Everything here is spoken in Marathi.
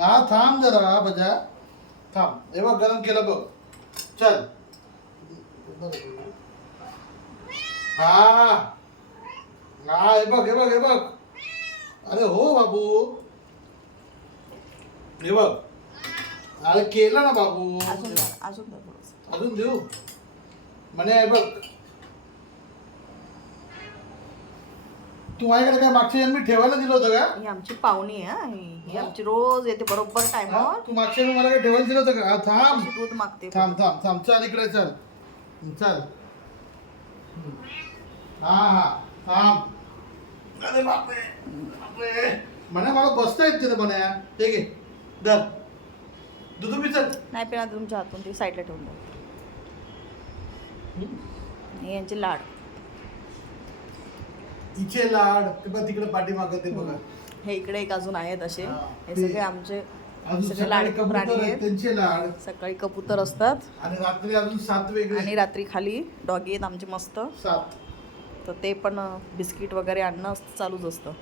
हा थांब जरा बजा. थांब. हे बघ गरम केलं बघ. चल. हा हा. हे बघ हे बघ हे बघ. अरे हो बाबू. हे बघ. अरे केलं ना बाबू. अजून. अजून देऊ. म्हणे हे बघ. तू माझ्याकडे काय मागच्या जन्मी ठेवायला दिलं होतं का? ही आमची पाहुणी आहे हा. ही ही आमची रोज येते बरोबर हा? टायमावर तू मागच्या जन्मी मला काय ठेवायला दिलं होतं का? हा, थांब. दूध मागते. थांब थांब थांब. चल इकडे चल. चल. हा हा. थांब. अरे बापरे. बापरे. म्हणे मला बसता येत तिथे म्हणे. ठीक आहे दर दुधू चल. नाही पिणार तुमच्या हातून ती साईडला ठेवून द्या हे यांचे लाड. इथे लाड बघ तिकडे पाठीमागं ते बघा. हे इकडे एक अजून आहेत असे. हा, सगळे आमचे सगळे सकाळी लाडके कबूतर प्राणी आहेत, आहेत त्यांचे लाड. सकाळी कबूतर असतात. आणि रात्री अजून सात वेगळे. आणि रात्री खाली डॉगी आहेत आमचे मस्त. सात. तर ते पण बिस्किट वगैरे आणणं चालूच असतं.